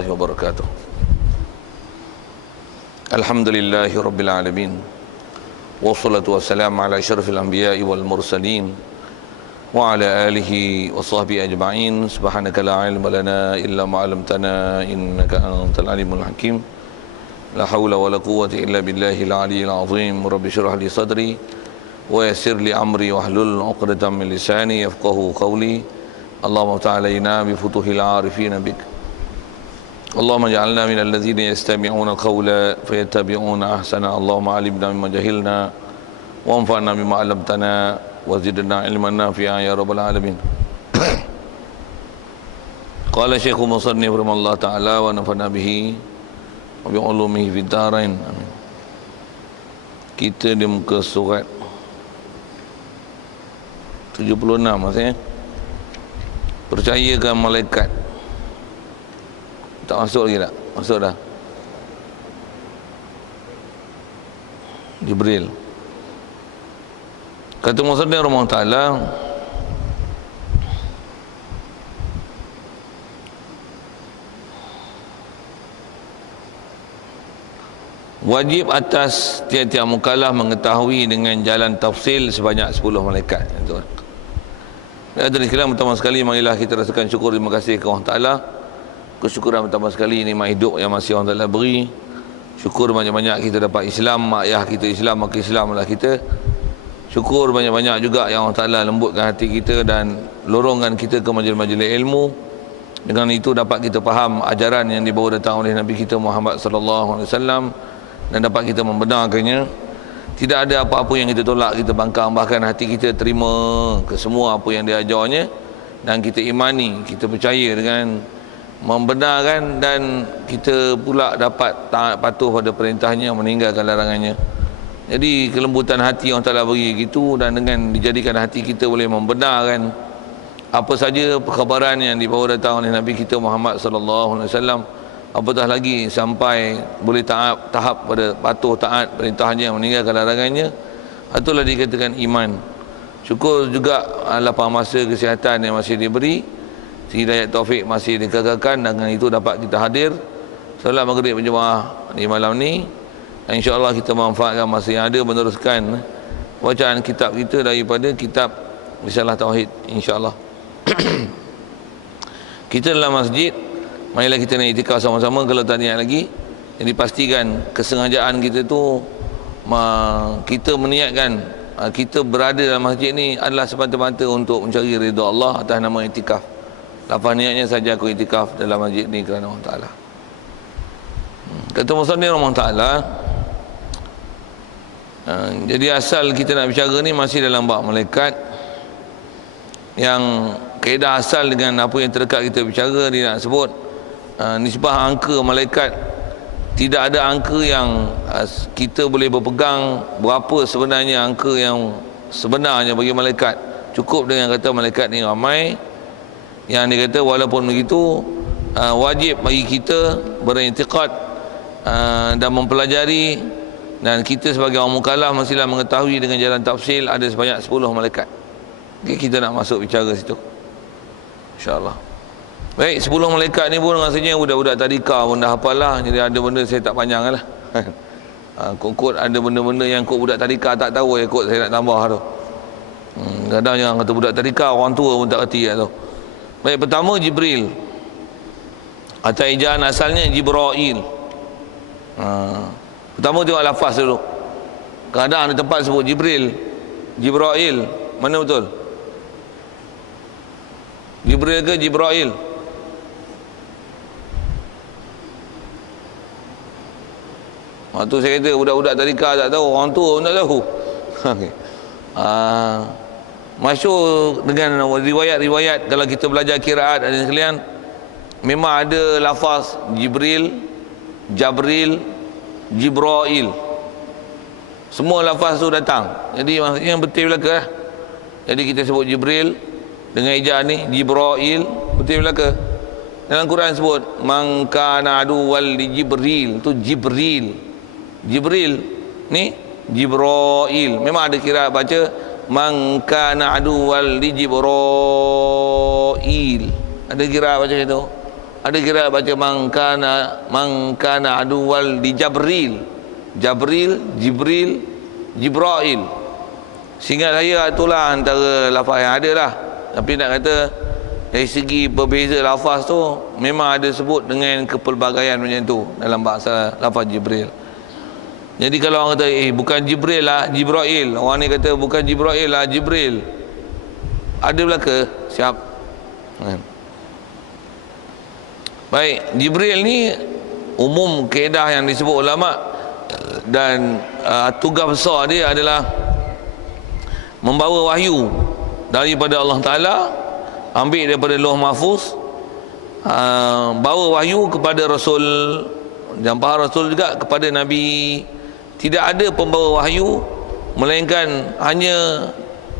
warahmatullahi wabarakatuh. Alhamdulillahi rabbil alamin. Wassalatu wassalamu ala asyrafil anbiya'i wal mursalin wa ala alihi wa sahbihi ajma'in. Subhanaka la ilma lana illa ma 'allamtana innaka antal alimul hakim. La haula wa la quwwata illa billahil aliyyil azim. Rabbi shrah li sadri wa yassir li amri wahlul 'uqdatam min lisani yafqahu qawli. Allahumma ta'alaina bi futuhil 'arifin bik. Allahumma ja'alna minal ladzina yastami'una al-qawla fayattabi'una ahsana. Allahumma 'allimna mimma jahilna wa anfa'na bima 'allamtana wa zidna ilman nafi'a ya rabbal alamin. Qala Syekhul Musannif rahimahullah ta'ala wa nafa'na bihi wa bi ulumihi fid dharain. Amin. Kita di muka surat 76 maksudnya percayakan malaikat. Tak masuk lagi tak? Masuk dah. Jibril. Kata Musannif rahimahullah ta'ala, wajib atas tiap-tiap mukallaf mengetahui dengan jalan tafsil sebanyak 10 malaikat. Itu. Dan sekalian, pertama sekali marilah kita rasakan syukur, terima kasih kepada Allah Ta'ala. Kesyukuran pertama sekali nikmat hidup yang masih Allah Ta'ala beri. Syukur banyak-banyak kita dapat Islam, mak ayah kita Islam, maka Islamlah kita. Syukur banyak-banyak juga yang Allah Ta'ala lembutkan hati kita dan lorongkan kita ke majlis-majlis ilmu. Dengan itu dapat kita faham ajaran yang dibawa datang oleh Nabi kita Muhammad sallallahu alaihi wasallam dan dapat kita membenarkannya. Tidak ada apa-apa yang kita tolak, kita bangkang, bahkan hati kita terima ke semua apa yang diajarnya dan kita imani, kita percaya dengan membenarkan dan kita pula dapat taat patuh pada perintahnya, meninggalkan larangannya. Jadi kelembutan hati yang Allah beri gitu, dan dengan dijadikan hati kita boleh membenarkan apa saja perkhabaran yang dibawa datang oleh Nabi kita Muhammad sallallahu alaihi wasallam, apatah lagi sampai boleh tahap pada patuh taat perintahnya, meninggalkan larangannya, itulah dikatakan iman. Syukur juga lapang masa kesihatan yang masih diberi, hidayat taufik masih dikekalkan, dengan itu dapat kita hadir solat maghrib berjemaah di malam ni. InsyaAllah kita manfaatkan masa yang ada meneruskan bacaan kitab kita daripada kitab Risalah Tauhid, insyaAllah. Kita dalam masjid, marilah kita nak iktikaf sama-sama. Kalau tak niat lagi, jadi pastikan kesengajaan kita tu, kita meniatkan kita berada dalam masjid ni adalah semata-mata untuk mencari ridha Allah atas nama iktikaf. Lafaz niatnya saja aku iktikaf dalam masjid ni kerana Allah Ta'ala. Kata Musannif rahimahullah ta'ala, jadi asal kita nak bicara ni masih dalam bab malaikat, yang kaedah asal dengan apa yang terdekat kita bicara, dia nak sebut nisbah angka malaikat. Tidak ada angka yang kita boleh berpegang berapa sebenarnya angka yang sebenarnya bagi malaikat. Cukup dengan kata malaikat ni ramai. Yang dia kata walaupun begitu, wajib bagi kita berintikad dan mempelajari, dan kita sebagai orang mukallaf mestilah mengetahui dengan jalan tafsil ada sebanyak 10 malaikat. Okay, kita nak masuk bicara situ, InsyaAllah. Baik, 10 malaikat ni pun rasanya budak-budak tadika pun dah hafal lah. Jadi ada benda saya tak panjang lah. Kod ada benda-benda yang kod budak tadika tak tahu, kod saya nak tambah tu. Kadang yang kata budak tadika, orang tua pun tak kerti tu. Baik, pertama Jibril. Atau ejaan asalnya Jibrail. Pertama tengok lafaz dulu. Kadang ada tempat sebut Jibril, Jibrail. Mana betul? Jibril ke Jibrail? Tu saya kata budak-budak tadika tak tahu, orang tua pun tak tahu. Masyhur dengan riwayat-riwayat, kalau kita belajar qiraat dan sekalian, memang ada lafaz Jibril, Jabril, Jibrail. Semua lafaz tu datang. Jadi maksudnya betul belaka lah. Jadi kita sebut Jibril dengan ejaan ni Jibrail, betul belaka. Dalam Quran sebut man kana aduwwal li Jibril, tu Jibril. Jibril ni Jibrail. Memang ada kira baca man kana aduwwal li Jibrail. Ada kira baca itu. Ada kira baca mangkana aduwal di Jibril, Jibrail. Seingat saya itulah antara lafaz yang ada lah. Tapi nak kata dari segi berbeza lafaz tu memang ada sebut dengan kepelbagaian macam tu dalam bahasa lafaz Jibril. Jadi kalau orang kata bukan Jibril lah, Jibrail. Orang ni kata bukan Jibrail lah, Jibril. Ada belaka? Siap. Baik, Jibril ni umum kaedah yang disebut ulama, dan tugas besar dia adalah membawa wahyu daripada Allah Ta'ala, ambil daripada Lauh Mahfuz, bawa wahyu kepada Rasul, dan para Rasul juga kepada Nabi. Tidak ada pembawa wahyu melainkan hanya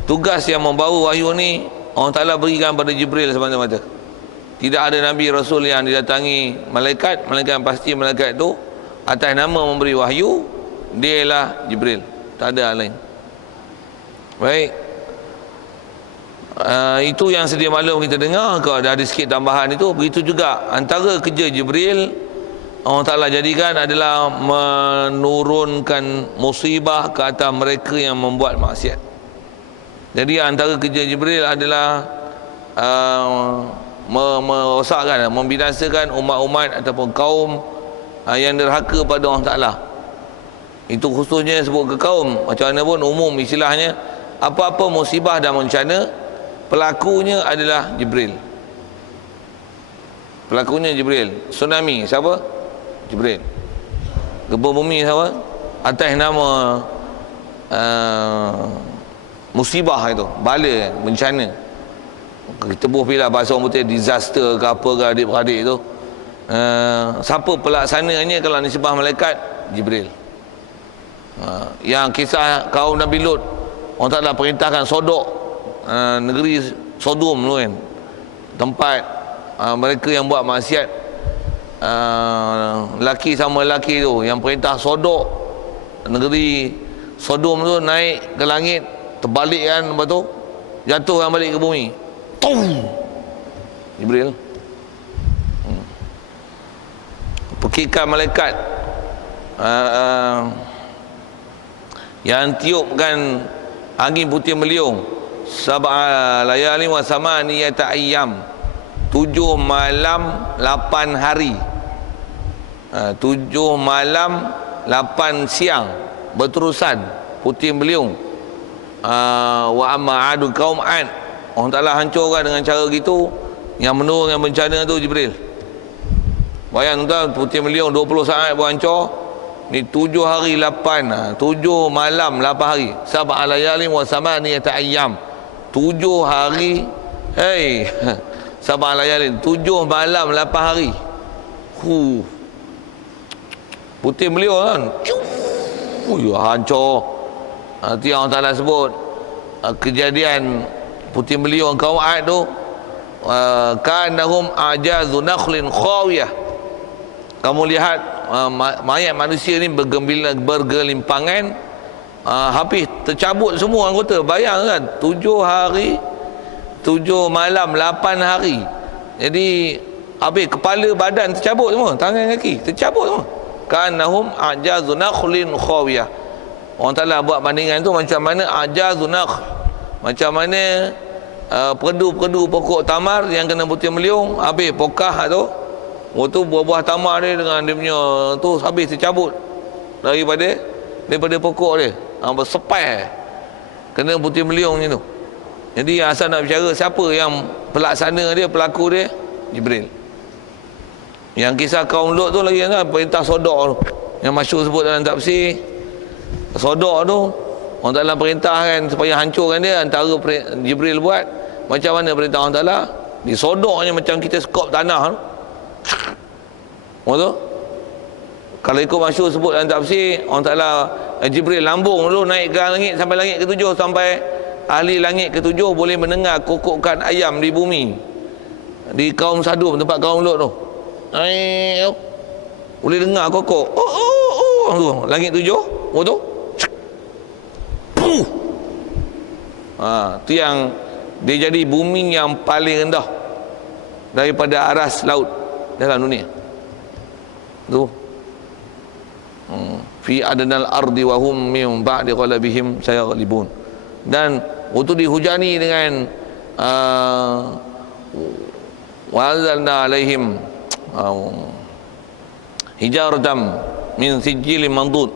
tugas yang membawa wahyu ni Allah Ta'ala berikan pada Jibril semata-mata. Tidak ada Nabi Rasul yang didatangi malaikat, melainkan pasti malaikat itu atas nama memberi wahyu, dia ialah Jibril, tak ada hal lain. Baik, itu yang sedia maklum kita dengar. Kalau ada sikit tambahan itu, begitu juga antara kerja Jibril Allah Ta'ala jadikan adalah menurunkan musibah ke atas mereka yang membuat maksiat. Jadi antara kerja Jibril adalah merosakkan, membinasakan umat-umat ataupun kaum yang derhaka pada Allah Ta'ala. Itu khususnya sebut ke kaum. Macam mana pun umum istilahnya, apa-apa musibah dan bencana, pelakunya adalah Jibril. Pelakunya Jibril. Tsunami, siapa? Jibril. Gempa bumi, siapa? Atas nama musibah itu, bala, bencana. Tebuh bila bahasa orang putih disaster ke apa ke adik-beradik tu, siapa pelaksananya kalau nisbah malaikat? Jibril. Yang kisah kaum Nabi Lut, orang Ta'ala perintahkan sodok negeri Sodom tu kan, tempat mereka yang buat maksiat, lelaki sama lelaki tu, yang perintah sodok negeri Sodom tu, naik ke langit, terbalik kan, lepas tu jatuh kan balik ke bumi. Tung! Jibril. Pekikan malaikat yang tiupkan angin putih meliung, sab'a layali wa samaniyata ayyam, 7 malam 8 hari, 7 malam 8 siang berterusan putih beliung. Wa amma adu kaum ad, Allah Ta'ala hancurkan dengan cara gitu. Yang menurunkan bencana tu Jibril. Bayang tuan, putih beliung 20 saat pun hancur. Ni 7 hari 8, 7 malam 8 hari, sab'a layalin wa samaniyata ayyam, 7 hari, sab'a layalin, 7 malam 8 hari. Putih beliung kan, hancur. Nanti Allah Ta'ala sebut kejadian putih beliung kaum Ad tu, kanahum ajazu nakhlin khawiyah. Kamu lihat mayat manusia ni bergelimpangan, habis tercabut semua anggota. Bayang kan, 7 hari 7 malam 8 hari. Jadi habis kepala badan tercabut semua, tangan kaki tercabut semua. Kanahum ajazu nakhlin khawiyah. Orang Ta'ala buat bandingan tu macam mana ajazu nakhl, macam mana perdu-perdu pokok tamar yang kena putih meliung, habis pokah tu, waktu buah-buah tamar dia dengan dia punya tu habis tercabut daripada pokok dia, bersepai kena putih meliung tu. Jadi asal nak bicara siapa yang pelaksana dia, pelaku dia? Jibril. Yang kisah kaum Lut tu lagi kan, perintah sodok tu yang masyhur sebut dalam tafsir. Sodok tu Allah Ta'ala perintahkan supaya hancurkan dia. Antara Jibril buat, macam mana perintah Allah Ta'ala? Disodoknya macam kita skop tanah tu. Betul? Kalau ikut masyhur sebut dalam tafsir, Allah Ta'ala Jibril lambung dulu naik ke langit sampai langit ke-7, sampai ahli langit ke-7 boleh mendengar kokokan ayam di bumi, di kaum Sadum, tempat kaum Lut tu. Boleh dengar kokok. Tu langit 7. Betul? Tu yang dia jadi bumi yang paling rendah daripada aras laut. dalam dunia. Tu. Fi adnal ardi wa hum min ba'di ghalabihim sayaghlibun. Dan waktu dihujani dengan wa anzalna alaihim hijaratam min sijilin mandud.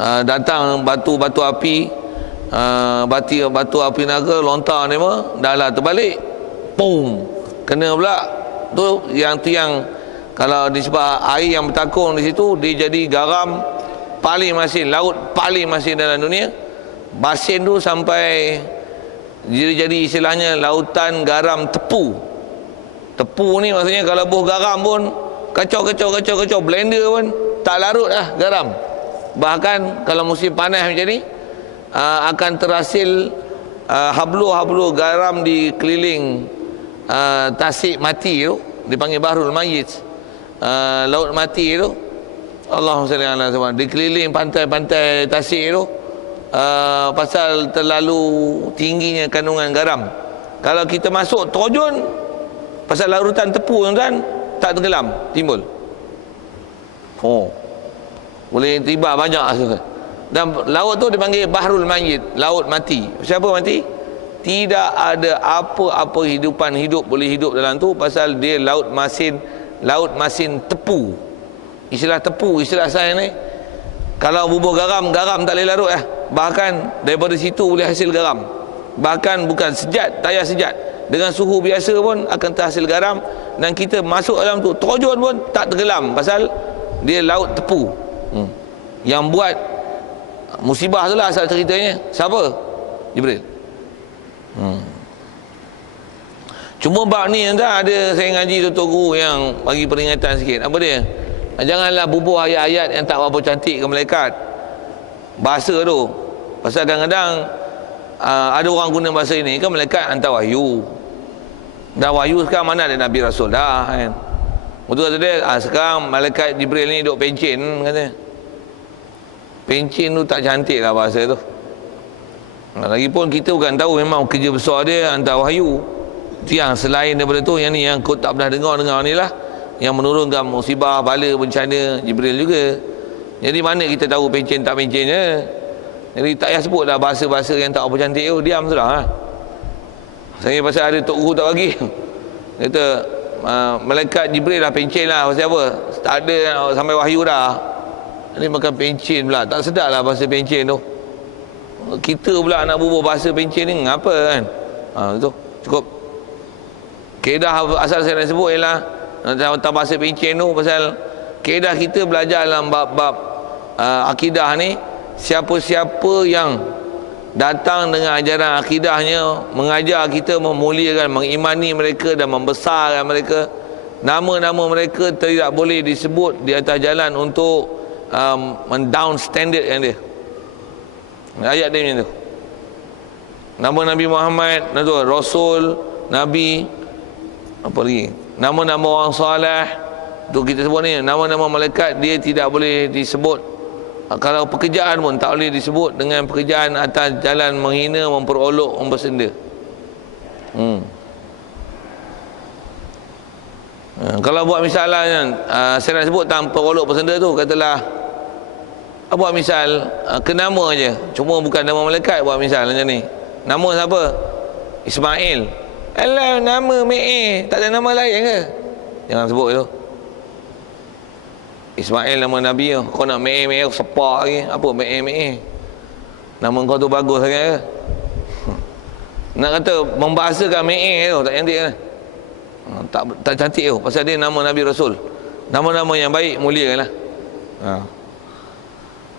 Datang batu-batu api, batu api naga lontar ni dah lah terbalik, pum, kena pula tu yang tiang. Kalau disebab air yang bertakung di situ, dia jadi garam paling masin, laut paling masin dalam dunia. Basin tu sampai jadi istilahnya lautan garam tepu. Tepu ni maksudnya kalau buh garam pun kacau, blender pun tak larut lah garam. Bahkan kalau musim panas macam ni, akan terhasil hablu-hablu garam di keliling tasik mati tu, dipanggil Bahrul Mayyit, laut mati tu. Allahumma salli ala Muhammad. Di keliling pantai-pantai tasik tu, pasal terlalu tingginya kandungan garam. Kalau kita masuk terjun, pasal larutan tepu tuan, tak tenggelam, timbul. Boleh tiba banyak. Dan laut tu dipanggil Bahrul Mayyit, laut mati. Siapa mati? Tidak ada apa-apa hidupan hidup boleh hidup dalam tu, pasal dia laut masin tepu. Istilah tepu, istilah saya ni, kalau bubuh garam tak boleh larut Bahkan daripada situ boleh hasil garam. Bahkan bukan sejat, tak payah sejat, dengan suhu biasa pun akan terhasil garam. Dan kita masuk dalam tu, terjun pun tak tenggelam, pasal dia laut tepu. Yang buat musibah tu lah asal ceritanya. Siapa? Jibril. Cuma bab ni ada saya ngaji tuan guru yang bagi peringatan sikit. Apa dia? Janganlah bubuh ayat-ayat yang tak berapa cantik ke malaikat. Bahasa tu, pasal kadang-kadang ada orang guna bahasa ini kan, malaikat hantar wahyu. Dah wahyu sekarang mana ada Nabi Rasul dah kan. Betul kata dia, sekarang malaikat Jibril ni duk pencin katanya. Pencin tu tak cantik lah bahasa tu. Lagipun kita bukan tahu, memang kerja besar dia hantar wahyu. Itu yang selain daripada tu, yang ni yang kau tak pernah dengar ni lah, yang menurunkan musibah, bala, bencana, Jibril juga. Jadi mana kita tahu pencin tak pencinnya? Jadi tak payah sebut lah bahasa-bahasa yang tak apa cantik tu, diam sudah. Saya pasal ada tok guru tak bagi. Kata malaikat Jibril lah pencin lah, pasal apa? Tak ada sampai wahyu dah. Ini makan pencin pula, tak sedap lah bahasa pencin tu. Kita pula nak bubuh bahasa pencin ni ngapa kan? Itu cukup. Kaedah asal saya nak sebut ialah tentang bahasa pencin tu, pasal kaedah kita belajar dalam bab-bab akidah ni, siapa-siapa yang datang dengan ajaran akidahnya, mengajar kita memuliakan, mengimani mereka dan membesarkan mereka, nama-nama mereka tidak boleh disebut di atas jalan untuk mendown standardkan dia. Ayat dia macam tu. Nama Nabi Muhammad, Rasul, Nabi, apa lagi, nama-nama orang salih tu kita sebut ni. Nama-nama malaikat dia tidak boleh disebut. Kalau pekerjaan pun tak boleh disebut dengan pekerjaan atas jalan menghina, memperolok, membersenda. Kalau buat misalnya, saya nak sebut tanpa perolok bersenda tu, katalah buat misal kenama aja, cuma bukan nama malaikat, buat misal macam ni. Nama siapa? Ismail. Alah, nama Me'e, tak ada nama lain ke? Jangan sebut itu. Ismail nama Nabi tu. Kau nak Me'e sepak lagi. Apa Me'e? Nama kau tu bagus sangat ke? Nak kata membahasakan Me'e tu tak cantik kan? Tak cantik tu, pasal dia nama Nabi Rasul. Nama-nama yang baik mulia lah.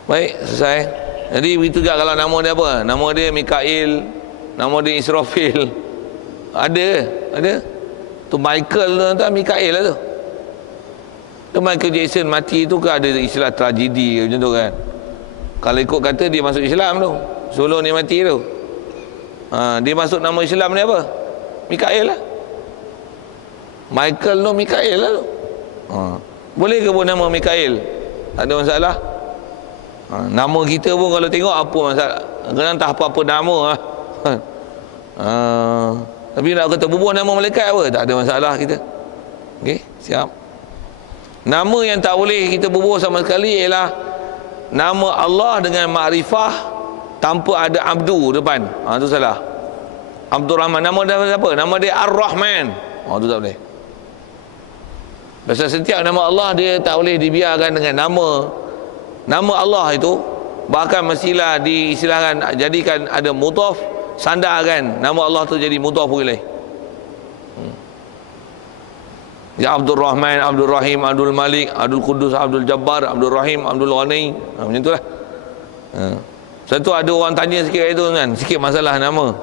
Baik, selesai. Jadi begitu juga kalau nama dia apa? Nama dia Mikail, nama dia Israfil. Ada. Tu Michael tu, Mikail lah tu. Tu Michael Jackson mati tu kan ada istilah tragedi macam tu kan. Kalau ikut kata dia masuk Islam tu, sebelum dia mati tu. Dia masuk nama Islam ni apa? Mikail lah. Michael tu Mikail lah tu. Boleh ke pun nama Mikail? Tak ada masalah. Nama kita pun kalau tengok apa masalah, kadang tak apa-apa nama tapi nak kata bubuh nama malaikat apa, tak ada masalah kita. Okey, siap. Nama yang tak boleh kita bubuh sama sekali ialah nama Allah dengan makrifah tanpa ada abdu depan. Itu salah. Abdul Rahman, nama dia apa? Nama dia Ar-Rahman. Itu tak boleh. Pasal setiap nama Allah dia tak boleh dibiarkan dengan nama Allah itu, bahkan mestilah diistilahkan, jadikan ada mudhaf, sandarkan nama Allah tu jadi mudhaf ilaih. Ya Abdul Rahman, Abdul Rahim, Abdul Malik, Abdul Qudus, Abdul Jabbar, Abdul Rahim, Abdul Ghani. Macam itulah. Satu ada orang tanya sikit itu kan, sikit masalah nama.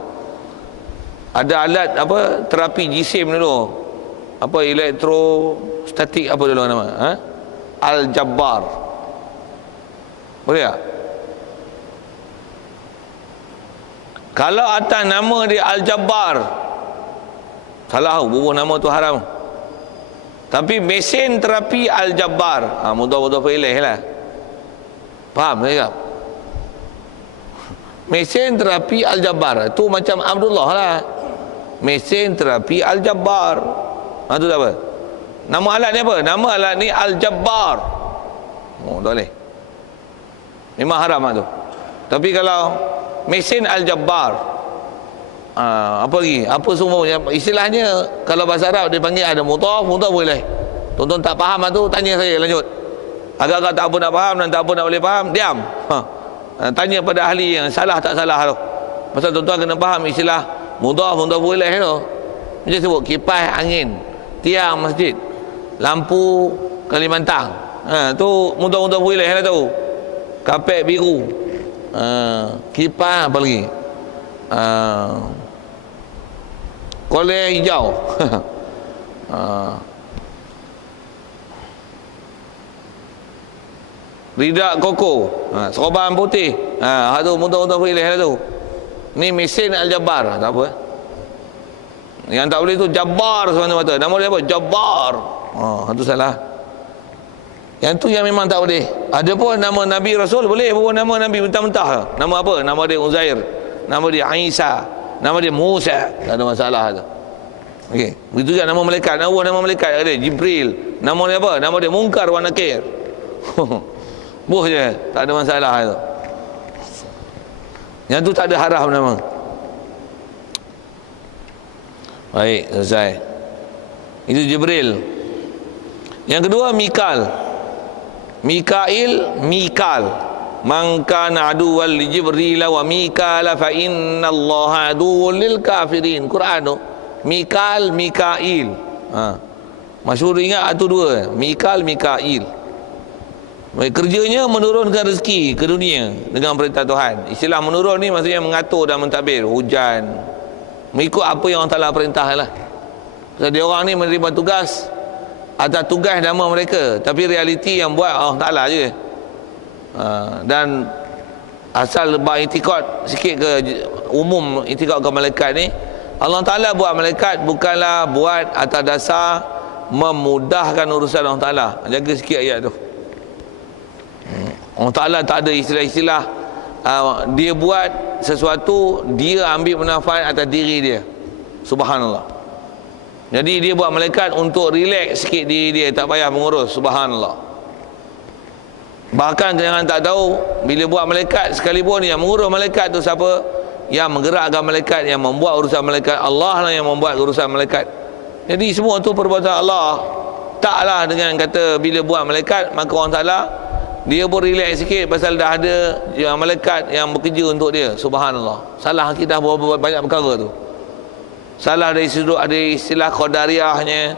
Ada alat apa terapi jisim dulu. Apa elektrostatik apa dulu nama? Al-Jabbar. Boleh tak? Kalau atas nama dia Al-Jabbar, salah, bubuh nama tu haram. Tapi mesin terapi Al-Jabbar, mudah-mudah ilaih lah. Faham tak? Mesin terapi Al-Jabbar tu macam Abdullah lah. Mesin terapi Al-Jabbar. Tu apa? Nama alat ni apa? Nama alat ni Al-Jabbar. Tak boleh. Memang haram tu. Tapi kalau mesin Al-Jabbar, apa lagi? Apa semua istilahnya kalau bahasa Arab dia panggil ada mudhaf boleh. Tuan-tuan tak faham tu tanya saya lanjut. Agak-agak tak apa nak faham dan tak apa nak boleh faham, diam. Tanya pada ahli yang salah tak salah tu. Pasal tuan-tuan kena faham istilah mudhaf boleh tu. Macam sebut kipas angin, tiang masjid, lampu Kalimantan. Tu mudhaf boleh lah tu. Kapet biru. Kipas apa lagi? Kolej hijau. Ridak koko, seroban putih. Tu mudah-mudah boleh lah tu. Ni mesin Al-Jabbar, tak apa. Yang tak boleh tu Jabbar semata-mata. Nama dia apa? Jabbar. Itu salah. Yang tu yang memang tak boleh. Ada pun nama Nabi Rasul boleh, pun nama Nabi mentah-mentah. Nama apa? Nama dia Uzair, nama dia Isa, nama dia Musa. Tak ada masalah tu. Okey. Begitu juga nama malaikat. Nama malaikat ada Jibril. Nama dia apa? Nama dia Munkar wa Nakir. Buh je, tak ada masalah tu. Yang tu tak ada haram nama. Baik, selesai. Itu Jibril. Yang kedua Mikal. Mikal. Man kana aduwwan li Jibril wa Mikal fa innallaha aduwwun lil kafirin. Quran tu. Mikail. Masyhur ingat tu dua. Mikail. Kerjanya menurunkan rezeki ke dunia dengan perintah Tuhan. Istilah menurun ni maksudnya mengatur dan mentadbir hujan, mengikut apa yang Allah Ta'ala perintah lah. Sebab dia orang ni menerima tugas atas tugas nama mereka, tapi realiti yang buat Allah Ta'ala je. Dan asal beritikad sikit ke umum itikad ke malaikat ni, Allah Ta'ala buat malaikat bukanlah buat atas dasar memudahkan urusan Allah Ta'ala. Jaga sikit ayat tu. Allah Ta'ala tak ada istilah-istilah dia buat sesuatu, dia ambil manfaat atas diri dia. Subhanallah. Jadi dia buat malaikat untuk relax sikit diri dia, tak payah mengurus. Subhanallah. Bahkan jangan tak tahu, bila buat malaikat sekalipun yang mengurus malaikat tu siapa? Yang menggerakkan malaikat, yang membuat urusan malaikat, Allah lah yang membuat urusan malaikat. Jadi semua tu perbuatan Allah. Taklah dengan kata bila buat malaikat maka Allah Ta'ala dia pun relax sikit pasal dah ada yang malaikat yang bekerja untuk dia. Subhanallah. Salah akidah banyak perkara tu. Salah dari sudut ada istilah qadariyahnya.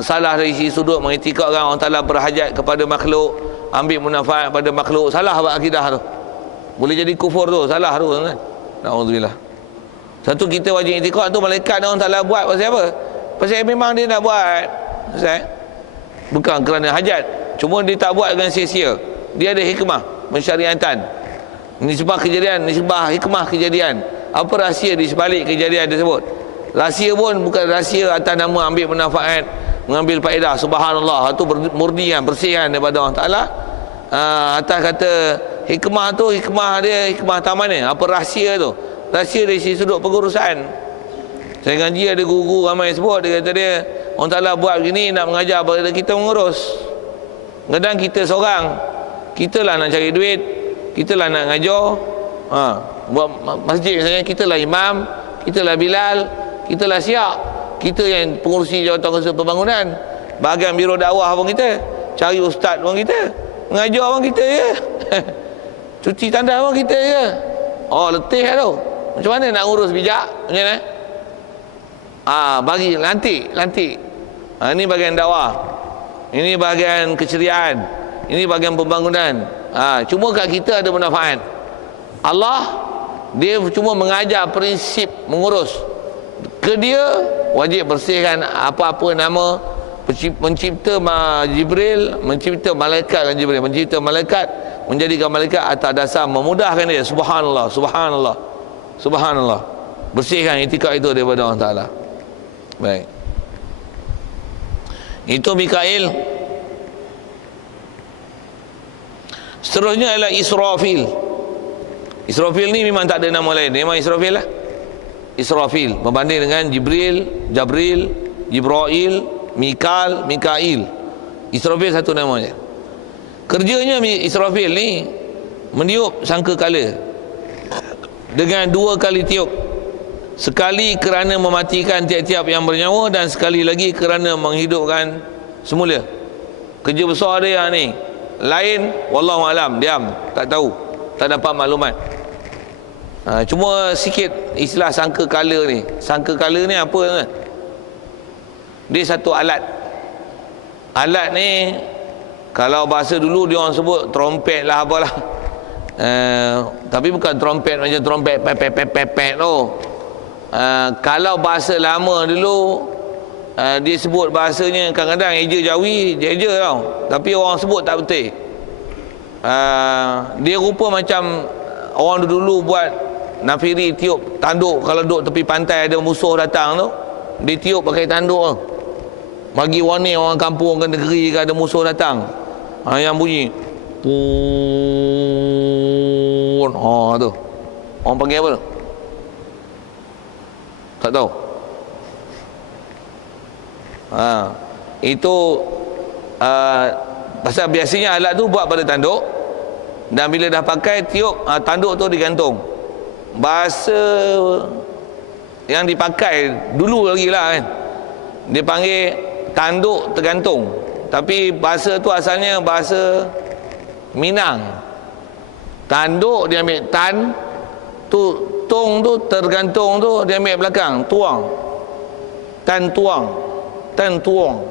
Salah dari sudut mengiktikadkan Allah Ta'ala berhajat kepada makhluk, ambil manfaat pada makhluk. Salah buat akidah tu. Boleh jadi kufur tu. Salah tu kan. Na'udzubillah. Satu, kita wajib iktikad tu malaikat Allah Ta'ala buat pasal apa? Pasal memang dia nak buat. Pasal bukan kerana hajat. Cuma dia tak buat dengan sia-sia. Dia ada hikmah mensyariatan. Nisbah kejadian, nisbah hikmah kejadian. Apa rahsia di sebalik kejadian tersebut? Rahsia pun bukan rahsia atas nama ambil manfaat, mengambil faedah. Subhanallah, itu murnian, bersihan daripada Allah Ta'ala. Atas kata hikmah tu, hikmah dia, hikmah tamannya. Apa rahsia tu? Rahsia dari sudut pengurusan. Saya ngaji ada guru ramai sebut, dia kata dia orang Ta'ala buat begini nak mengajar pada kita mengurus. Kadang kita seorang, kita lah nak cari duit, kita lah nak ngajar. Buat masjid misalnya, kita lah imam, kita lah Bilal, kita lah Syiak, kita yang pengurusi jawatan kuasa pembangunan, bahagian biro dakwah pun kita, cari ustaz pun kita, mengajar pun kita je. Cuci tandas pun kita je. Oh, letih lah tu. Macam mana nak urus bijak? Macam mana? Bagi lantik. Ini bahagian dakwah, ini bahagian keceriaan, ini bahagian pembangunan. Cuma kat kita ada manfaat. Allah, dia cuma mengajar prinsip mengurus. Ke dia wajib bersihkan apa-apa nama pencipta Jibril, mencipta malaikat dan Jibril, mencipta malaikat, menjadikan malaikat atas dasar memudahkan dia. Subhanallah, subhanallah, subhanallah. Bersihkan itikad itu daripada Allah Ta'ala. Baik. Itu Mikail. Seterusnya adalah Israfil. Israfil ni memang tak ada nama lain, memang Israfil lah. Israfil berbanding dengan Jibril, Jabril, Jibrail, Mikail. Israfil satu namanya. Kerjanya Israfil ni meniup sangkakala dengan 2 kali tiup. Sekali kerana mematikan tiap-tiap yang bernyawa, dan sekali lagi kerana menghidupkan semula. Kerja besar dia ni. Lain wallahu alam, diam, tak tahu, tak dapat maklumat. Cuma sikit istilah sangkakala ni. Sangkakala ni apa kan? Dia satu alat. Alat ni kalau bahasa dulu dia orang sebut trompet lah apalah. Tapi bukan trompet macam trompet pepet tu. Kalau bahasa lama dulu, dia sebut bahasanya kadang-kadang eja Jawi, eja tau. Tapi orang sebut tak betul. Dia rupa macam orang dulu buat nafiri tiup tanduk. Kalau duduk tepi pantai ada musuh datang tu, dia tiup pakai tanduk tu, bagi warning orang kampung ke negeri ke ada musuh datang. Yang bunyi pun, tu orang panggil apa tu? Tak tahu. Itu pasal biasanya alat tu buat pada tanduk, dan bila dah pakai tiup, tanduk tu digantung. Bahasa yang dipakai dulu lagi lah kan, dia panggil tanduk tergantung. Tapi bahasa tu asalnya bahasa Minang. Tanduk dia ambil tan tu, tong tu tergantung tu dia ambil belakang, tuang. Tan tuang, tan tuang.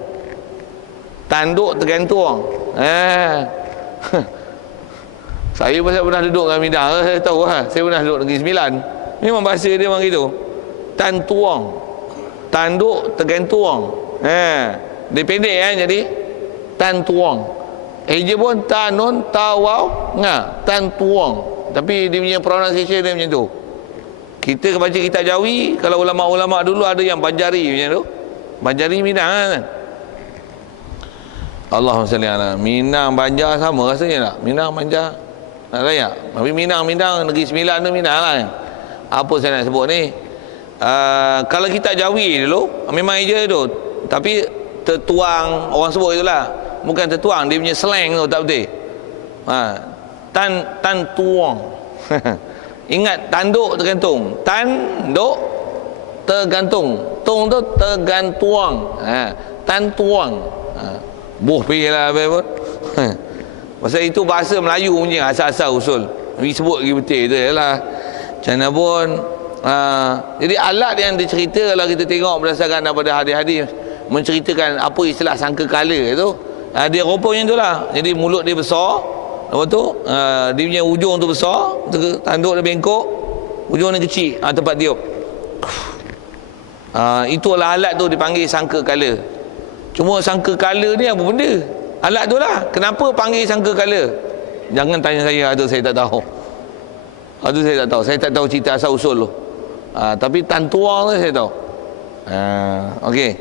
Tanduk tergantung. Saya pasal pernah duduk dengan Minang, saya tahu lah. Saya pernah duduk Negeri Sembilan. Memang bahasa dia memang gitu. Tan tuang, tanduk tergantung. Dia pendek kan, jadi tan tuang. Eja pun tanun tawaw tan tuang. Tapi dia punya pronunciation dia macam tu. Kita baca kitab Jawi, kalau ulama-ulama dulu ada yang Banjari macam tu. Banjari Minang kan. Allahumma salli ala. Minang Banjar sama rasanya tak? Minang Banjar nak layak. Tapi Minang Negeri Sembilan tu Minang lah. Apa saya nak sebut ni? Kalau kitab Jawi dulu memang eja tu, tapi tertuang, orang sebut itulah. Bukan tertuang, dia punya slang tu tak betul. Tan tuang. Ingat, tanduk tergantung. Tanduk tergantung. Tung tu tergantung. Tan tuang. Boh pergi lah apa pun. Pasal itu bahasa Melayu punya asal-asal usul. Dia sebut lagi betul tu ialah macam mana pun. Jadi alat yang dicerita, kalau kita tengok berdasarkan daripada hadis-hadis menceritakan apa istilah sangkakala itu, dia rupanya tu lah. Jadi mulut dia besar, lepas tu dia punya ujung tu besar, tanduk dia bengkok, ujung dia kecil, tempat tiup. Itulah alat tu dipanggil sangkakala. Cuma sangkakala ni apa benda? Alat tu lah. Kenapa panggil sangkakala? Jangan tanya saya, itu saya tak tahu. Itu saya tak tahu. Saya tak tahu cerita asal usul tu. Tapi tantuang tu saya tahu. Okey.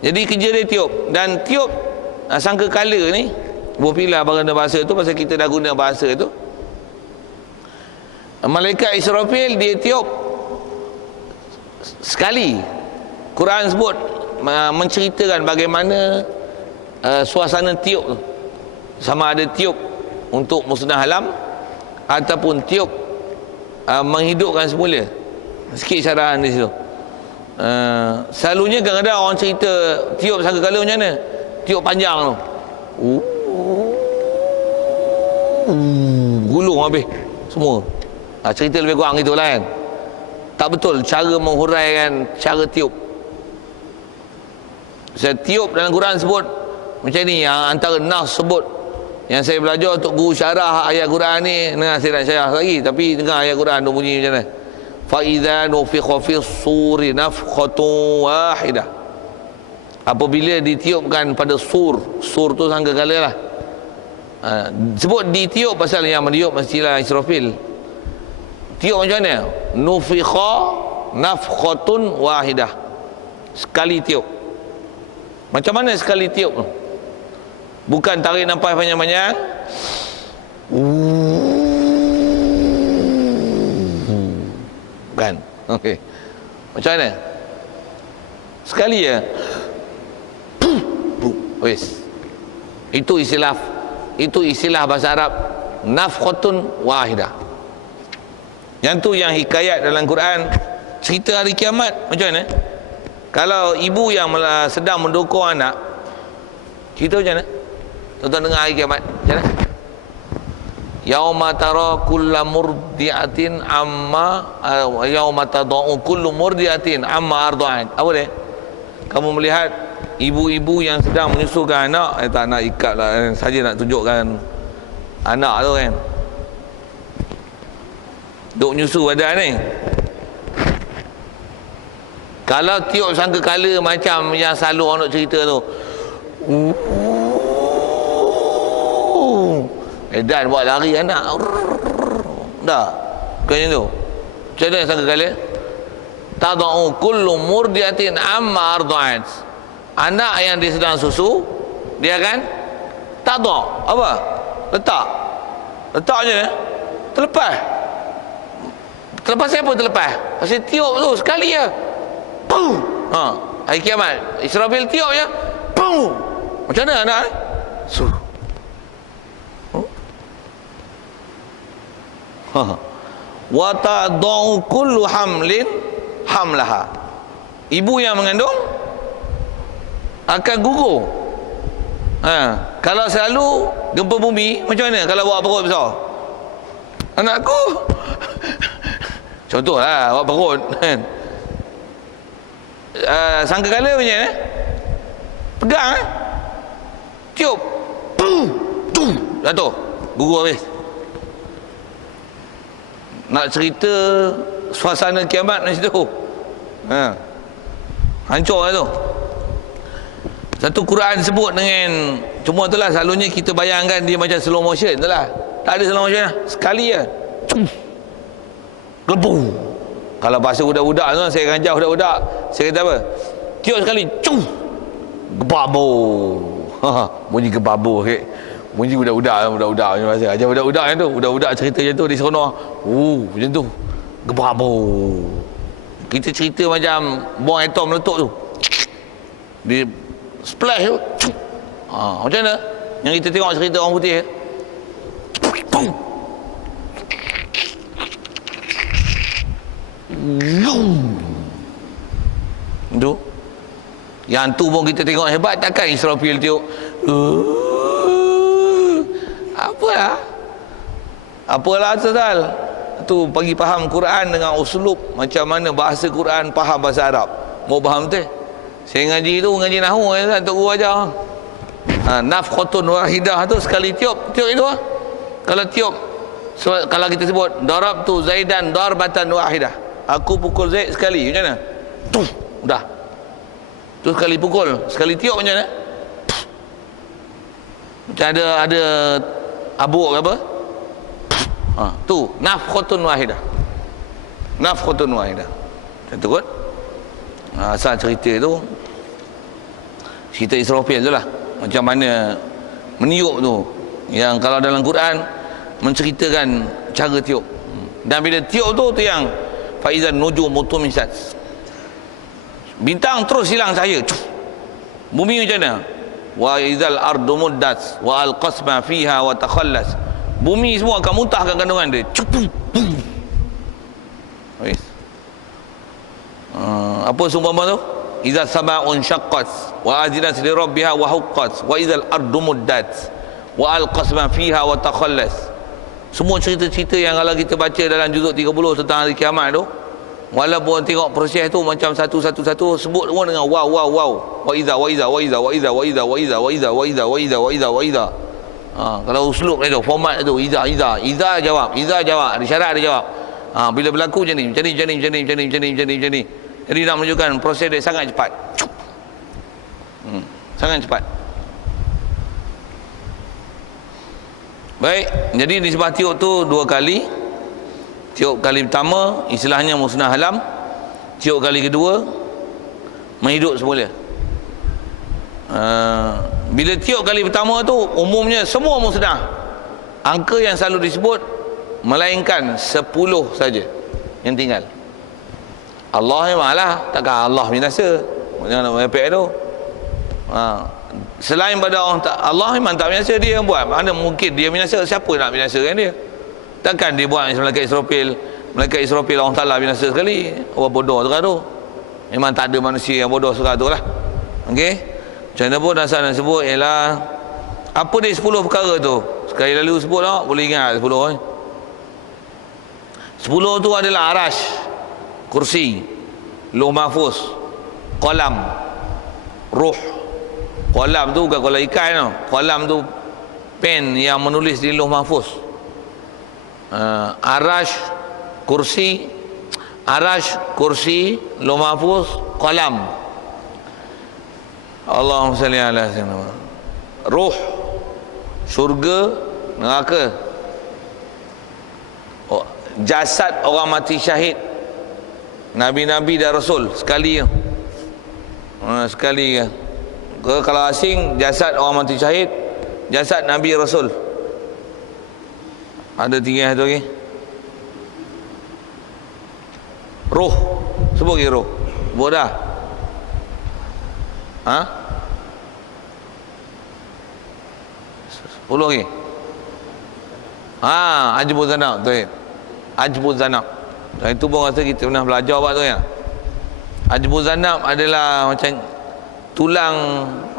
Jadi kerja dia tiup. Dan tiup sangkakala ni, berpilah bahagian bahasa tu, pasal kita dah guna bahasa tu. Malaikat Israfil dia tiup sekali. Quran sebut menceritakan bagaimana suasana tiup tu, sama ada tiup untuk musnah alam ataupun tiup menghidupkan semula. Sikit syarahan di situ. Selalunya kadang-kadang orang cerita tiup sangkakala macam mana? Tiup panjang tu, gulung habis semua. Cerita lebih kurang itulah kan. Tak betul cara menghuraikan cara tiup. Saya tiup dalam Quran sebut macam ni, yang antara nas sebut, yang saya belajar untuk guru syarah ayat Quran ni. Dengar, saya nak syarah lagi, tapi dengar ayat Quran tu bunyi macam mana. Fa idza nufikha fi suri nafkhatun wahidah. Apabila ditiupkan pada sur tu sangkakala lah. Sebut ditiup pasal yang meniup mestilah Israfil. Tiup macam mana? Nufikha nafkhatun wahidah. Sekali tiup. Macam mana sekali tiup tu? Bukan tarik nafas panjang-panjang. Kan? Okey. Macam mana? Sekali ya. Wes. Itu istilah bahasa Arab nafkhatun wahidah. Yang tu yang hikayat dalam Quran, cerita hari kiamat macam mana? Kalau ibu yang sedang mendukung anak, cerita macam mana? Tuan-tuan dengar hari kiamat macam mana? Yauma tara kullu murdiatin amma yauma tadau kullu murdiatin amma arda'at. Apa dia? Kamu melihat ibu-ibu yang sedang menyusukan anak, tak nak ikat lah, saja nak tunjukkan anak tu kan, duk nyusu badan ni. Kalau tiup sangkakala macam yang selalu orang nak cerita tu, dan buat lari anak, dah bukan tu. Macam mana sangkakala? Tadau kullu murdiatin amma arda'at. Anak yang dia sedang susu, dia akan tadau, apa? Letak je, terlepas. Terlepas siapa terlepas? Pasal tiup tu sekali je. Pum. Hari kiamat Israfil tiup je. Pum. Macam mana anak ni? Wa tadau kullu hamlin hamlaha. Ibu yang mengandung akan gugur. Kalau selalu gempa bumi, macam mana kalau bawa perut besar? Anakku contohlah bawa perut kan. Sangkakala macam mana? Pegang tiup, jatuh, gugur habis. Nak cerita suasana kiamat di situ, hancur lah tu. Satu Quran sebut dengan, cuma tu lah selalunya kita bayangkan dia macam slow motion tu lah. Tak ada slow motion lah, sekali je lebu. Kalau bahasa budak-budak tu, saya akan ajar budak-budak, saya kata apa? Tiup sekali, gebabo. Bunyi gebabo, okay? Bunyi budak-budak punya bahasa. Ajar budak-budak yang tu, budak-budak cerita macam tu di seronok. Macam tu, gebabo. Kita cerita macam bom atom meletup tu, di splash tu. Macam mana yang kita tengok cerita orang putih, tu. Yang tu pun kita tengok hebat. Takkan Israfil tiup apalah asal tu. Bagi faham Quran dengan uslub macam mana bahasa Quran, faham bahasa Arab, mau faham betul. Saya ngaji tu, ngaji nahwu kan, Tok Guru ajar. Nafkhatun wahidah tu sekali tiup itu lah. Kalau tiup, kalau kita sebut darabtu Zaidan darbatan wahidah, aku pukul Zaid sekali, macam mana? Dah. Tu sekali pukul, sekali tiup macam mana? Macam ada abuk ke apa? Tu nafkhatun wahidah. Nafkhatun wahidah. Macam tu kot. Asal cerita tu, cerita Israfil tu lah, macam mana meniup tu, yang kalau dalam Quran menceritakan cara tiup. Dan bila tiup tu yang faizan nujum mutumisat, bintang terus hilang cahaya. Bumi macam mana? Wa idzal ardu muddat wa alqasma fiha wa takhallas. Bumi semua akan muntahkan kandungan dia. Cupu. Habis. Apa seumpama tu? Idza sama'un syaqqat wa azinat li rabbiha wa huqqat wa idzal ardu muddat wa alqasma fiha wa takhallas. Semua cerita-cerita yang kalau kita baca dalam juzuk 30 tentang hari kiamat tu, walaupun tengok proses tu macam satu-satu sebut semua dengan wow. Wa idza. Kalau uslub dia tu, format dia tu, idza jawab, ada syarat dia jawab. Bila berlaku macam ni. Jadi nak menunjukkan proses dia sangat cepat. Sangat cepat. Baik, jadi nisbah tiup tu 2 kali. Tiup kali pertama istilahnya musnah alam. Tiup kali kedua menghidup semula. Bila tiup kali pertama tu umumnya semua musnah. Angka yang selalu disebut melainkan 10 saja yang tinggal. Allah memanglah, takkan Allah binasa. Jangan nak mepek tu. Selain pada Allah memang tak binasa, dia yang buat. Mana mungkin dia binasa? Siapa nak binasakan dia? Takkan dia buat malaikat Israfil Allah Ta'ala binasa sekali. Orang bodoh tu. Memang tak ada manusia yang bodoh tu lah. Okey. Macam mana pun dasar yang sebut ialah apa dia 10 perkara tu. Sekali lalu sebut tak? Boleh ingat 10 10 tu adalah arash, kursi, lauh mahfuz, qalam, ruh. Qalam tu bukan qalam ikan tau. Qalam tu pen yang menulis di lauh mahfuz. Arash, kursi, lauh mahfuz, qalam. Allahumma salli ala sayyidina. Ruh, syurga, neraka. Jasad orang mati syahid, nabi-nabi dan rasul sekali je. Sekali je. Kalau asing, jasad orang mati syahid, jasad nabi rasul. Ada 3 tu lagi. Roh, sebut lagi roh. Sebut dah. Ha? 10 lagi. Ajbul zanab. Ajbul zanab. Dan itu pun rasa kita pernah belajar apa tu ya. Ajbul zanab adalah macam tulang,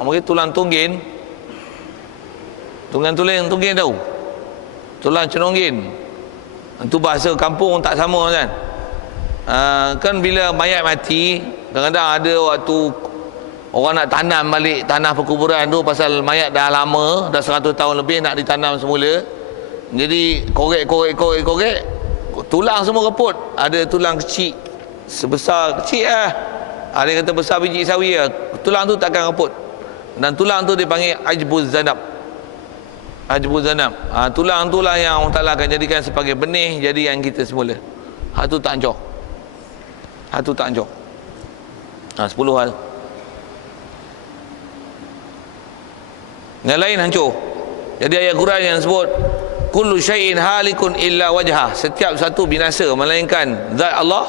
mungkin tulang tunggin. Tunggin tahu? Tulang cenonggin. Itu bahasa kampung tak sama kan. Kan bila mayat mati, kadang-kadang ada waktu orang nak tanam balik tanah perkuburan tu, pasal mayat dah lama, dah 100 tahun lebih nak ditanam semula. Jadi korek, tulang semua reput. Ada tulang kecil, kecil lah. Ada yang kata besar biji sawi lah. Tulang tu takkan reput. Dan tulang tu dipanggil ajbuz zanab. Tulang tu lah yang Allah Ta'ala akan jadikan sebagai benih jadi yang kita semula. Hak tu tak hancur. 10 hal. Yang lain hancur. Jadi ayat Quran yang sebut kullu syai'in halikun illa wajhah, setiap satu binasa melainkan zat Allah.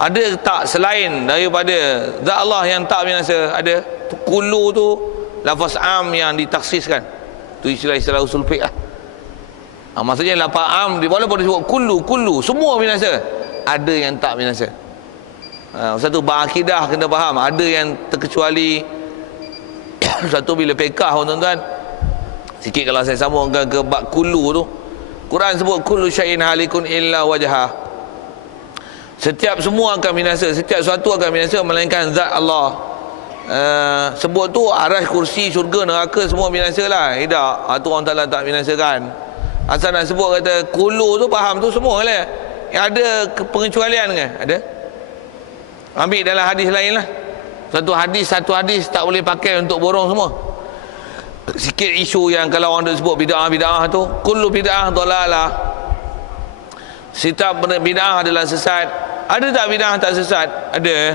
Ada tak selain daripada zat Allah yang tak binasa? Ada. Kullu tu lafaz am yang ditaksiskan. Tu istilah usul fiqh lah. Maksudnya lafaz am walaupun disebut kullu semua binasa, ada yang tak binasa. Satu berakidah kena faham, ada yang terkecuali. Satu bila pekah tuan-tuan, sikit kalau saya sambungkan ke bab kullu tu, Quran sebut kullu syai'in halikun illa wajhah, setiap semua akan binasa, setiap sesuatu akan binasa melainkan zat Allah. Sebut tu arash, kursi, syurga, neraka semua binasa lah. Tidak, tu orang Ta'ala tak binasakan. Asal nak sebut kata kullu tu faham tu semua lah. Ada pengecualian ke? Ada. Ambil dalam hadis lain lah. Satu hadis tak boleh pakai untuk borong semua. Sikit isu yang kalau orang sebut bid'ah tu, kullu bid'ah dalalah. Setiap bid'ah adalah sesat. Ada tak bid'ah tak sesat? Ada.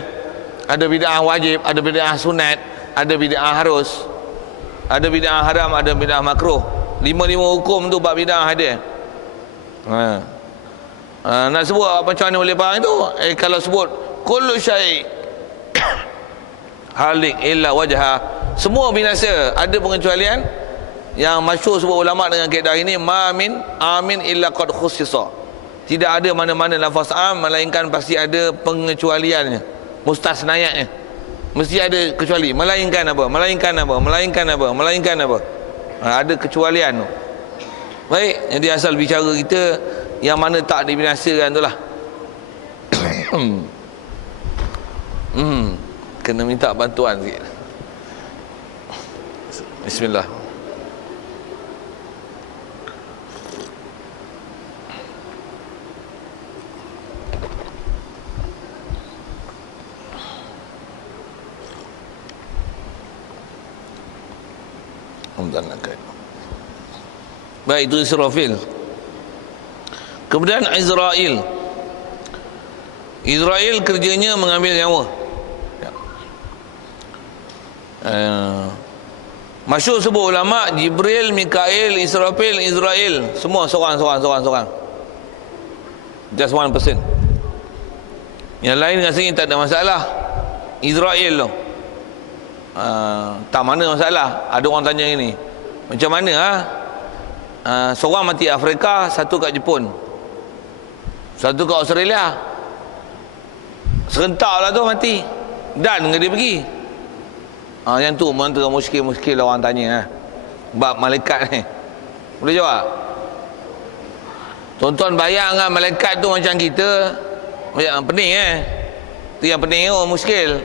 Ada bid'ah wajib, ada bid'ah sunat, ada bid'ah harus, ada bid'ah haram, ada bid'ah makruh. 5 hukum tu bab bid'ah ada. Nak sebut macam mana boleh faham itu? Kalau sebut kullu syai' halik illa wajha, Semua binasa. Ada pengecualian. Yang masyhur sebut ulama dengan kaedah ini, ma min amin illa qad khussisa. Tidak ada mana-mana lafaz am melainkan pasti ada pengecualiannya, mustasnayatnya. Mesti ada kecuali. Melainkan apa? Melainkan apa? Melainkan apa? Melainkan apa? Ada kecualian tu. Baik, jadi asal bicara kita yang mana tak dibinasakan itulah. Kena minta bantuan sikit. Bismillah. Baik, itu Israfil. Kemudian Israel. Israel kerjanya mengambil nyawa. Masyhur sebut ulama, Jibril, Mikail, Israfil, Israel, semua seorang. Just one person. Yang lain rasanya tak ada masalah. Israel tu tak mana masalah. Ada orang tanya ini, macam mana seorang mati Afrika, satu kat Jepun, satu kat Australia, serentak lah tu mati, dan ke dia pergi. Yang tu antara muskil orang tanya bab malaikat ni. Boleh jawab? Tuan-tuan bayang malaikat tu macam kita, macam pening tu yang pening tu, muskil.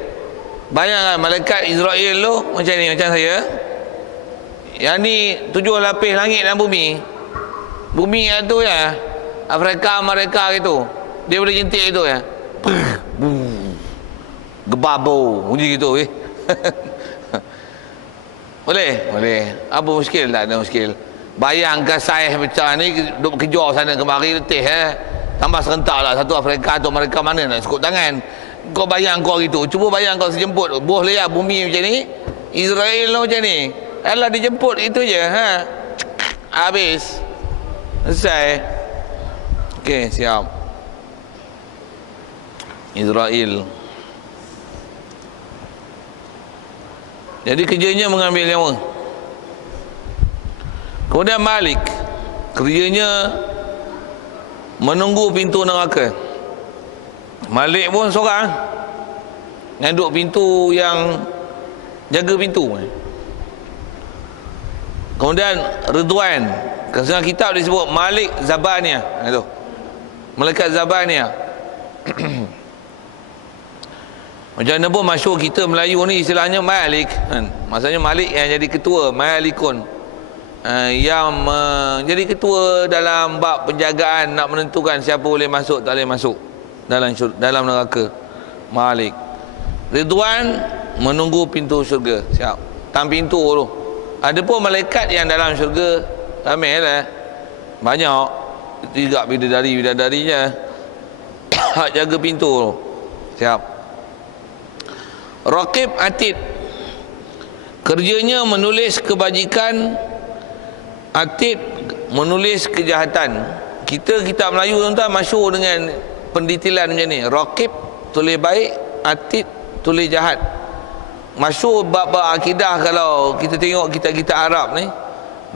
Bayang malaikat Israel tu macam ni, macam saya. Yang ni 7 lapis langit dan bumi. Bumi tu Afrika, Amerika gitu, dia boleh jentik itu gebabo bunyi gitu Boleh. Apa muskil? Tak ada muskil. Bayangkan saiz macam ni duk kejar sana kemari letih tambah serentak lah. Satu Afrika atau Amerika, mana nak sekut tangan. Kau bayang kau gitu. Cuba bayang kau sejemput boh liat bumi macam ni, Israel macam ni. Alah dijemput itu je habis. Selesai. Okey, siap. Israel. Jadi kerjanya mengambil nyawa. Kemudian Malik, kerjanya menunggu pintu neraka. Malik pun seorang yang duduk pintu, yang jaga pintu. Kemudian Ridwan, kerana kitab disebut Malik Zabaniyah. Itu Malaikat Zabaniyah. Macam mana pun masyhur kita Melayu ni istilahnya Malik maksudnya Malik yang jadi ketua, Malikun yang jadi ketua dalam bab penjagaan, nak menentukan siapa boleh masuk tak boleh masuk dalam neraka. Malik. Ridwan menunggu pintu syurga. Siap, tam pintu tu. Ada pun malaikat yang dalam syurga ramai lah, banyak, juga bidadarinya hak jaga pintu tu. Siap. Raqib Atid, kerjanya menulis kebajikan, Atid menulis kejahatan. Kita kitab Melayu tuan-tuan masyhur dengan pendetilan macam ni. Raqib tulis baik, Atid tulis jahat. Masyhur bab-bab akidah. Kalau kita tengok kitab-kitab Arab ni,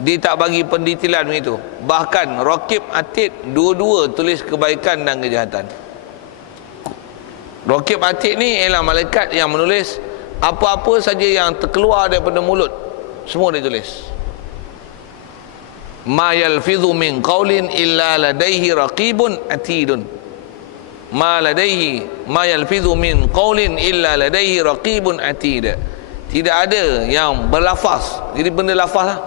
dia tak bagi pendetilan begitu. Bahkan Raqib Atid dua-dua tulis kebaikan dan kejahatan. Raqib Atid ni ialah malaikat yang menulis apa-apa saja yang terkeluar daripada mulut, semua dia tulis. Ma yalfidhu min qawlin illa ladaihi raqibun atidun. Ma yalfidhu min qawlin illa ladaihi raqibun atid. Tidak ada yang berlafaz. Jadi benda lafaz lah.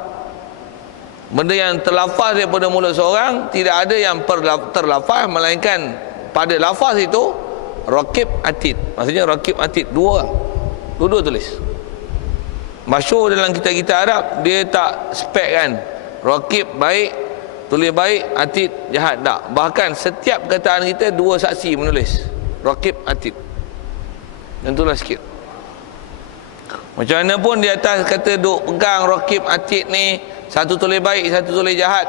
Benda yang terlafaz daripada mulut seorang, tidak ada yang terlafaz melainkan pada lafaz itu Raqib Atid. Maksudnya Raqib Atid dua orang, dua-dua tulis. Masyhur dalam kitab-kitab Arab, dia tak spek kan, Raqib baik tulis baik, Atid jahat, tak. Bahkan setiap kataan kita dua saksi menulis Raqib Atid. Tentulah sikit. Macam mana pun di atas kata duk pegang Raqib Atid ni, satu tulis baik, satu tulis jahat,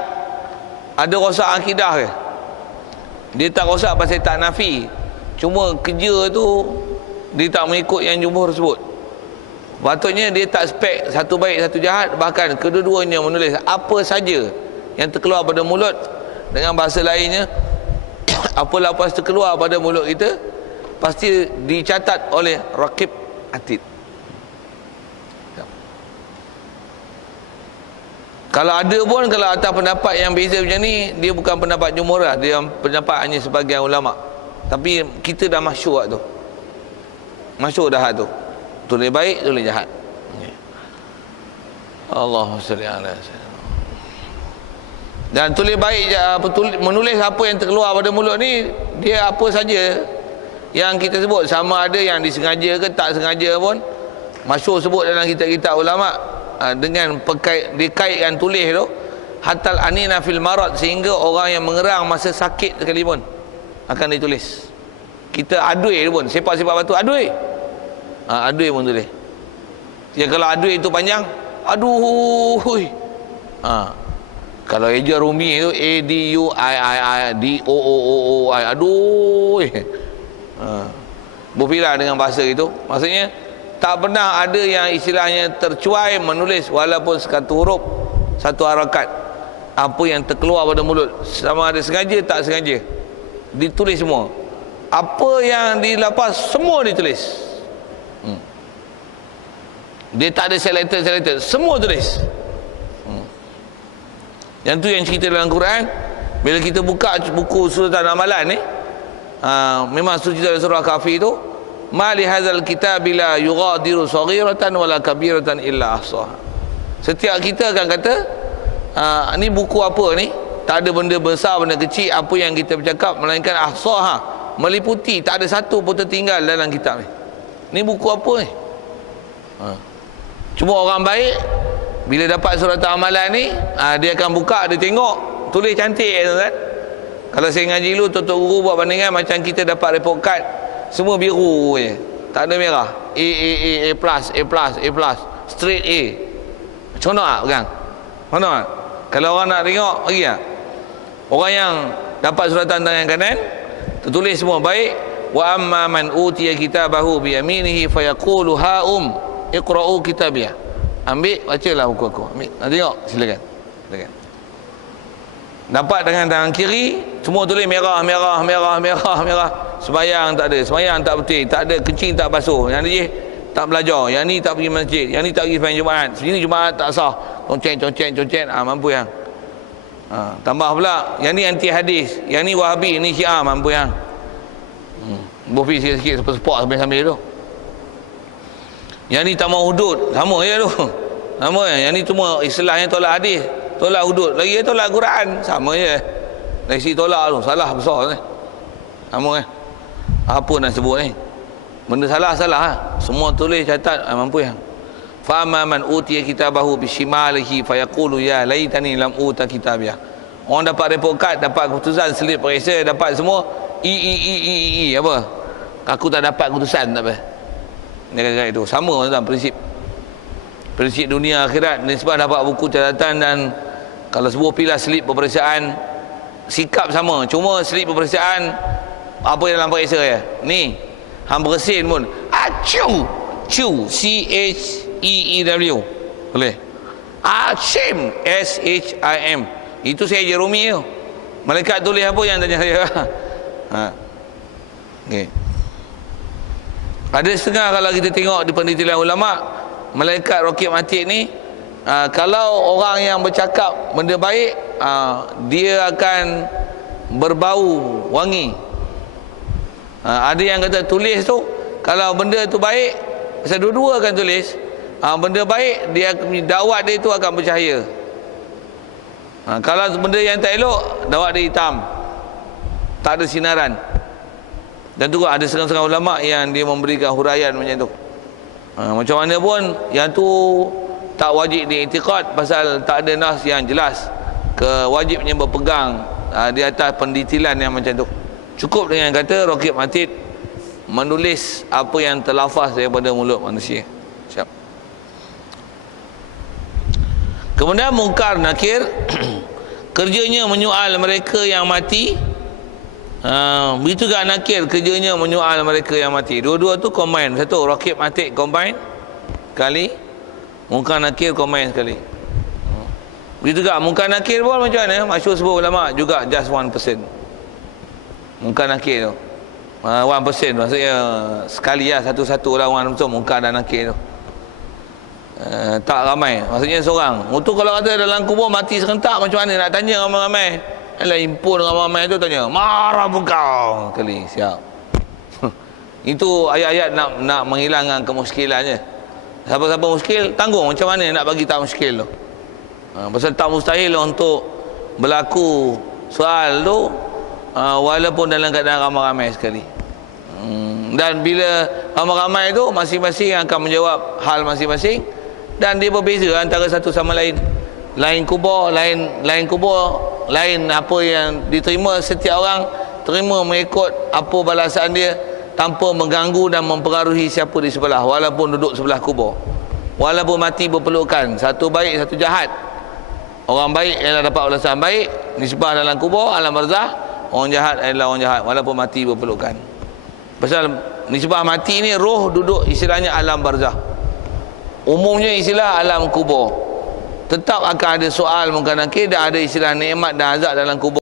ada rosak akidah ke? Dia tak rosak pasal tak nafi, cuma kerja tu dia tak mengikut yang jumhur sebut. Patutnya dia tak spek satu baik satu jahat, bahkan kedua-duanya menulis apa saja yang terkeluar pada mulut. Dengan bahasa lainnya, apa lapas terkeluar pada mulut kita pasti dicatat oleh Raqib Atid. Kalau ada pun, kalau atas pendapat yang beza macam ni, dia bukan pendapat jumhur lah, dia pendapat hanya sebagian ulama. Tapi kita dah masyhur tu, masyhur dah tu, tulis baik, tulis jahat. Allahumma salli ala sayyidina. Dan tulis baik, menulis apa yang terkeluar pada mulut ni, dia apa saja yang kita sebut, sama ada yang disengaja ke tak sengaja pun, masyhur sebut dalam kitab-kitab ulama, dengan dikaitkan tulis tu hatal anina fil marad, sehingga orang yang mengerang masa sakit sekalipun akan ditulis. Kita adui pun, sepak-sepak batu adui, adui pun tulis. Ya, kalau adui itu panjang, aduh, kalau eja Rumi itu ADUIIDOOOI, aduh, berpila dengan bahasa itu. Maksudnya tak pernah ada yang istilahnya tercuai menulis walaupun satu huruf, satu harakat, apa yang terkeluar pada mulut, sama ada sengaja tak sengaja, ditulis semua. Apa yang dilapas semua ditulis. Dia tak ada selected, semua tulis. Yang tu yang cerita dalam Quran. Bila kita buka buku Sultan Amalan ni, memang cerita dalam surah Kahfi tu, ma li hadzal kitabi la yughadiru saghiratan wala kabiratan illa ahsaha. Setiap kita akan kata, ni buku apa ni? Tak ada benda besar, benda kecil, apa yang kita bercakap, melainkan ahsaha, meliputi, tak ada satu pun tertinggal dalam kitab ni. Ni buku apa ni? Cuma orang baik bila dapat surat amalan ni, dia akan buka, dia tengok, tulis cantik kan. Kalau saya ngaji dulu, tuan-tuan guru buat bandingan, macam kita dapat report card, semua biru je, tak ada merah. A plus, straight A. Macam mana tak pegang? Mana tak? Kalau orang nak tengok, bagi tak? Orang yang dapat suratan tangan kanan, tertulis semua baik. Wa amma man utiya kitabahu bi yaminihi fayaqulu ha'um iqra'u kitabiyah. Ambil, bacalah buku aku. Ambil, tengok, silakan. Dapat dengan tangan kiri, semua tulis merah. Sembayang tak ada, sembayang tak betul, tak ada, kencing tak basuh, yang ni tak belajar, yang ni tak pergi masjid, yang ni tak pergi sembahyang Jumaat, sini Jumaat tak sah, conceng, mampu yang. Tambah pula, yang ni anti hadis, yang ni Wahabi, ni Syiah, mampu yang. Bofi sikit-sikit, sepak sambil tu. Yang ni tak mau hudud, sama je tu. Sama je. Yang ni cuma istilahnya tolak hadis, tolak hudud. Lagi dia tolak Quran, sama je. Dari sini tolak tu, salah besar ni. Sama je. Apa nak sebut ni? Benda salah lah. Semua tulis, catat, mampu yang. Fa amma man utiya kitabahu bishimalihi fayaqulu ya laitani lam uta kitabiyah. Orang dapat report card, dapat keputusan, slip periksa, dapat semua apa? Aku tak dapat keputusan, tak apa. Dia itu sama dalam prinsip dunia akhirat. Nisbah dapat buku catatan, dan kalau sebuah pilah slip peperiksaan, sikap sama, cuma slip peperiksaan apa yang dalam periksa ya. Ni hang bersin pun acu CHEEW boleh, Ashim SHIM, itu saya Jerumi tu. Malaikat tulis apa yang tanya saya. Okay. Ada setengah, kalau kita tengok di penelitian ulama, malaikat Raqib Atid ni, kalau orang yang bercakap benda baik, dia akan berbau wangi. Ada yang kata tulis tu, kalau benda tu baik, pasal dua-dua akan tulis, benda baik, dia dakwat dia tu akan bercahaya. Kalau benda yang tak elok, dakwat dia hitam, tak ada sinaran. Dan tu ada setengah-setengah ulama yang dia memberikan huraian macam tu. Macam mana pun, yang tu tak wajib diiktikad, pasal tak ada nas yang jelas kewajibnya berpegang di atas pendetilan yang macam tu. Cukup dengan kata Raqib Atid menulis apa yang terlafaz daripada mulut manusia. Siap. Kemudian Munkar Nakir, kerjanya menyoal mereka yang mati. Begitu juga Nakir, kerjanya menyoal mereka yang mati. Dua-dua tu combine. Satu, Raqib Atid combine. sekali, Munkar Nakir komen sekali. Begitu juga Munkar Nakir pun macam mana? Masyhur sebut ulama juga just 1%. Munkar Nakir tu 1%, maksudnya sekali lah, satu-satu lawan betul Munkar dan Nakir tu. Tak ramai, maksudnya seorang. Itu kalau kata dalam kubur mati serentak, macam mana nak tanya ramai-ramai? Alah, impun ramai-ramai tu tanya, marah kau kali, siap. Itu ayat-ayat nak menghilangkan kemuskilannya. Siapa-siapa muskil, tanggung macam mana nak bagi tak muskil tu. Pasal tak mustahil untuk berlaku soal tu, walaupun dalam keadaan ramai-ramai sekali. Dan bila ramai-ramai tu, masing-masing akan menjawab hal masing-masing, dan dia berbeza antara satu sama lain. Lain kubur, lain kubur, lain apa yang diterima. Setiap orang terima mengikut apa balasan dia, tanpa mengganggu dan mempengaruhi siapa di sebelah, walaupun duduk sebelah kubur, walaupun mati berpelukan. Satu baik, satu jahat. Orang baik ialah dapat balasan baik, nisbah dalam kubur, alam barzah. Orang jahat adalah orang jahat, walaupun mati berpelukan. Pasal nisbah mati ni, roh duduk istilahnya alam barzah, umumnya istilah alam kubur. Tetap akan ada soal Munkar Nakir, dan ada istilah nikmat dan azab dalam kubur.